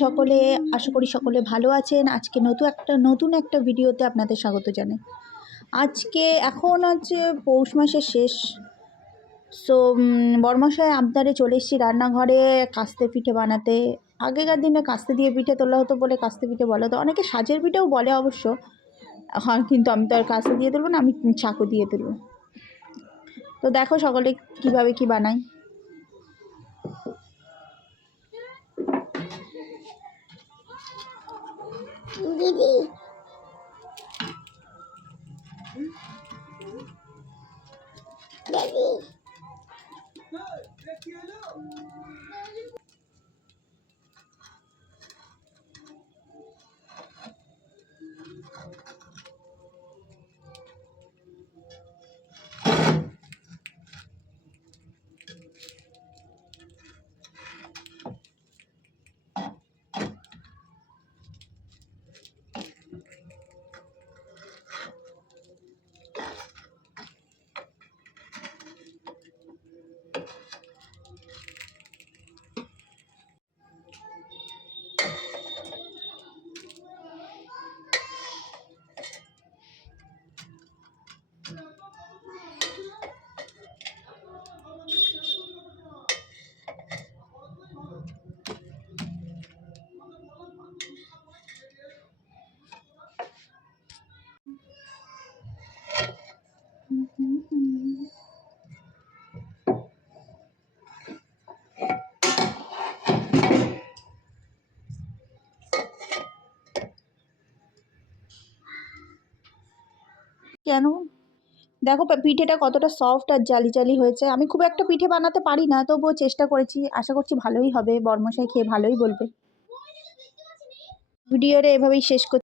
সকলে আশা করি সকলে ভালো আছেন। আজকে নতুন একটা ভিডিওতে আপনাদের স্বাগত জানাই। আজকে এখন হচ্ছে পৌষ মাসের শেষ। সো বরমশাই আবদারে চলে এসেছি রান্নাঘরে কাস্তে পিঠে বানাতে। আগেকার দিনে কাস্তে দিয়ে পিঠে তোলা হতো বলে কাস্তে পিঠে বলে, তো অনেকে সাজের পিঠেও বলে অবশ্য। হ্যাঁ, কিন্তু আমি তো আর কাস্তে দিয়ে তুলব না, আমি চাকু দিয়ে তুলব। তো দেখো সকলে কিভাবে কি বানাই। দিদি দাদি কেন দেখো পিঠেটা কতটা সফট আর জালি জালি হয়েছে। আমি খুব একটা পিঠে বানাতে পারি না, তবুও চেষ্টা করেছি, আশা করছি ভালোই হবে। বরমশাই খেয়ে ভালোই বলবে। ভিডিওটা এভাবেই শেষ করছি।